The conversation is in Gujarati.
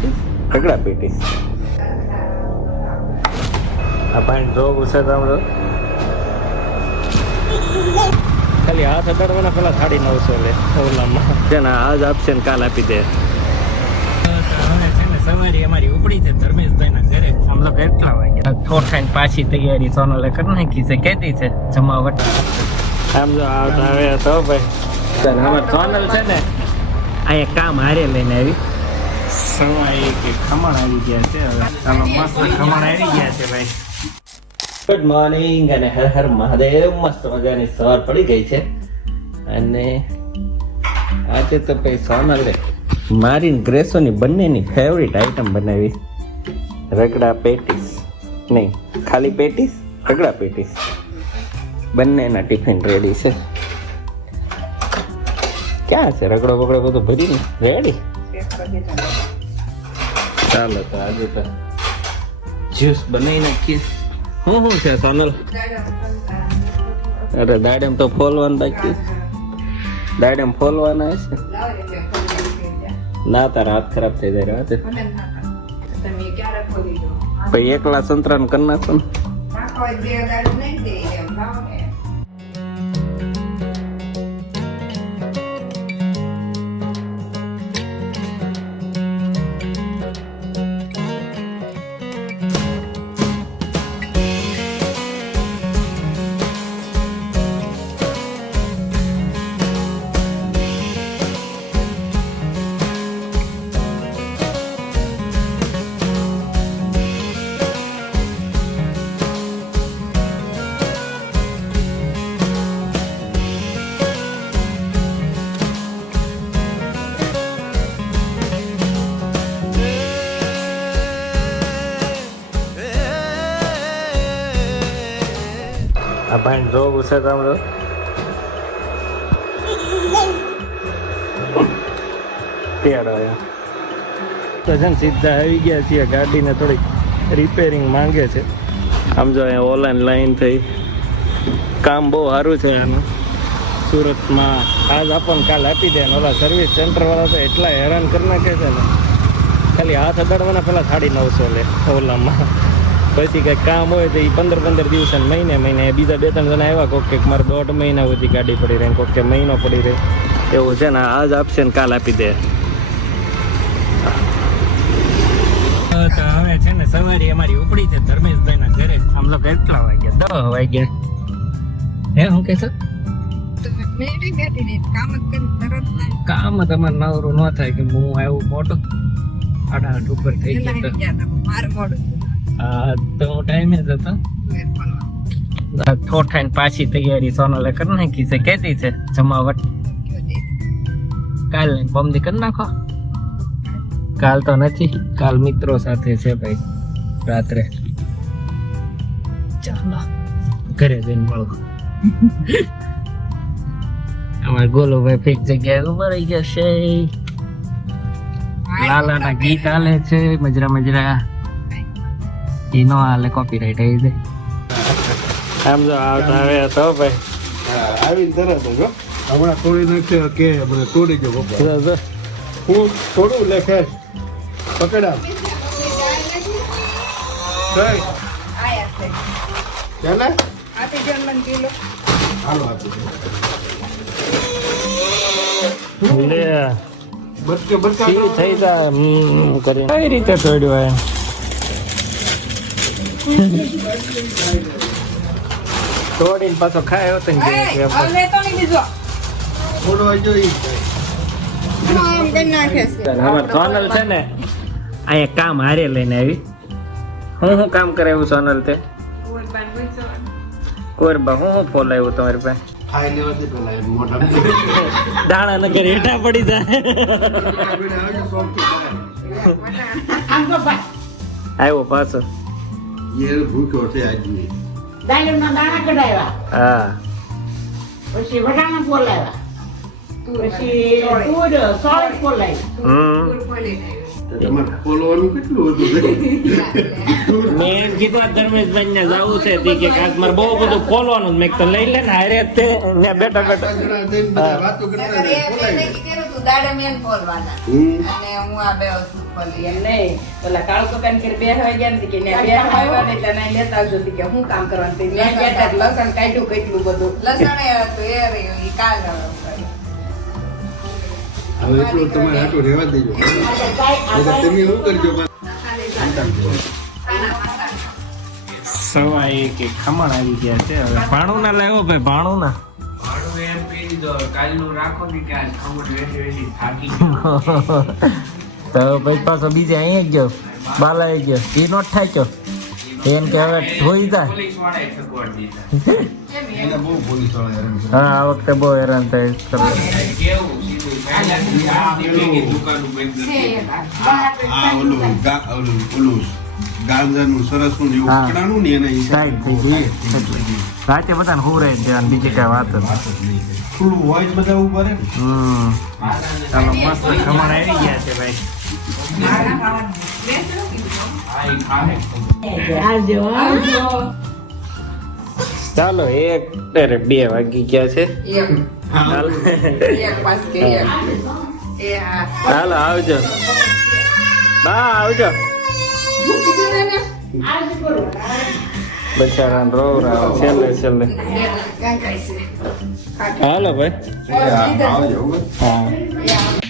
પેટીસ રગડા પેટીસ આ પાણી જો ગુસ્સે તમારો ખાલી હાથ અડાડવાના પેલા 950 લે ઓલામાં છે ને આજ આપશે ને કાલ આપી દે સવારી અમારી ઉપડી છે ધર્મેશભાઈ ના ઘરે આમ લોકો એટલા વાગ્યા થોડ ખાઈને પાછી તૈયારી સોનલે કરી નાખી છે કેતી છે જમાવટ આમ જો આવતા આવે તો ભાઈ અમાર સોનલ છે ને અહીંયા કામ હારે લઈને આવી સવાઈ કે ખમણ આવી ગયા છે હવે ચાલો મસ્ત ખમણ આવી ગયા છે ભાઈ ગુડ મોર્નિંગ અને હર હર મહાદેવ મસ્ત મજાની સવાર પડી ગઈ છે અને આજે તો ભાઈ સોનલે મારી ગ્રેસોની બંનેની ફેવરિટ આઈટમ બનાવી રગડા પેટીસ નહીં ખાલી પેટીસ રગડા પેટીસ બંનેના ટિફિન રેડી છે ક્યાં છે રગડો બગડો બધું ભરીને રેડી ચાલો તો આજે તો જ્યુસ બનાવી નાખીએ શું છે સોનલ અરે દાડમ તો ફોલવાનું બાકી દાડમ ફોલવાના હશે ના તારા હાથ ખરાબ થઈ જાય રાતે પછી એકલા સંતરાન કરી નાખો ને આ પાણી જો ગુસ્સે તમારો તેડો તો છે ને સીધા આવી ગયા છીએ ગાડીને થોડીક રિપેરિંગ માંગે છે આમ જો અહીંયા ઓનલાઈન લાઈન થઈ કામ બહુ સારું છે આનું સુરતમાં આજ આપણને કાલ આપી દે ઓલા સર્વિસ સેન્ટરવાળા તો એટલા હેરાન કરી નાખે છે ને ખાલી હાથ અડાડવાના પેલા 950 લે ઓલામાં પછી કંઈક કામ હોય તો એ 15 દિવસ મહિને બીજા 2-3 જણા આવ્યા કોક કે મારે 1.5 મહિના સુધી ગાડી પડી રહે કોક કે મહિનો પડી રહે એવું છે ને આજ આપશે ને કાલ આપી દે તો હવે છે ને સવારી અમારી ઉપડી છે ધર્મેશભાઈ ના ઘરે આમ લોકો એટલા વાગ્યા 10 વાગ્યા હે હું કે છે કામ તમારે નવરું ન થાય કે હું આવ્યું મોટો 8 ઉપર થઈ ગયા હા તો ટાઈમે જ હતો થોડ ખાઈને પાછી તૈયારી સોનલે કરી નાખી છે કેતી છે જમાવટ કાલ બમદી કરી નાખો કાલ તો નથી કાલ મિત્રો સાથે છે ભાઈ રાત્રે ચાલો ઘરે જઈને મળો અમારે ગોલુભાઈ ફિક્સ જગ્યાએ ઉભા રહી ગયા છે લાલાના ગીત હાલે છે મજરા એ નો હાલે કોપીરાઈટ આવી જાય આમ જો આવતા આવે તો ભાઈ આવીને તરત જ હમણાં તોડી નાખ્યો કે મને તોડી ગયો પપ્પા હું થોડું લેખે પકડા ચાલે હાલો આપી લે બટકે બટકા થઈ જાય કરીને કઈ રીતે તોડ્યો એમ તોડીને પાછો ખાયો તો સોનલ છે ને અહીંયા કામ હારે લઈને આવી હું કામ કરાવ્યું સોનલ તે કોરબા હું ફોલાવ્યું તમારી પાસે દાણા નગર હેઠા પડી જાય આવ્યો પાછો ભૂખ્યો છે આજની દાણા કઢાવ્યા હા પછી વટાણા ફોલાવ્યા પછી તુર સોળ ફોલાવી તમારે ફોલવાનું કેટલું હતું મેં એમ કીધું આ ધર્મેશભાઈ ને જવું છે તે કે કાંઈક મારે બહુ બધું ખોલવાનું મેં તો લઈ લે ને હારે તે બેઠા વાતો કરતા તું દાડે મેન ફોલવાના હમ. અને હું આ બે વસ્તુ ફોલી એમ નહીં પેલા કાળુ કાકા ને બે હવે ગયા ને કે બે આવ્યા ને એટલે નહીં લેતા આવજો કે હું કામ કરવાનું તે મેં કહેતા જ લસણ કાઢ્યું કેટલું બધું લસણ એ હતું એ રહ્યું ઈ કાલ રહ્યું. હવે એટલું તમારે આટલું રહેવા દેજો નહીંતર તમે શું કરજો સવા એક ખમણ આવી ગયા છે હવે ભાણું ના લાવ્યો ભાઈ ભાણું ના તો ભાઈ પાછો બીજે અહીંયા ગયો બાલા ગયો એ નો થાક્યો એમ કે હવે ધોઈ જાય એને બહુ પોલીસ વાળા હેરાન કરે. હા આ વખતે બહુ હેરાન થાય ઓલું ગાંજાનું સરસનું જેવું હા. પકડાનું ને એના ટાઈટ થઈ જોઈએ. રાતે બધાને હુરે દેવાનું બીજી કઈ વાત જ નથી. ખુલ્લું હોય જ બધા ઉભા રહે ને. ચાલો મસ્ત ખમણ આવી ગયા છે ભાઈ આવજો આવજો ચાલો એક અરે 2 વાગી ગયા છે એક ચાલો પાસ કે એક એ હા ચાલો આવજો બા આવજો બચારાને રોવરાવે છેલ્લે કાંઈ છે હાલો ભાઈ આવજો. હા Yeah.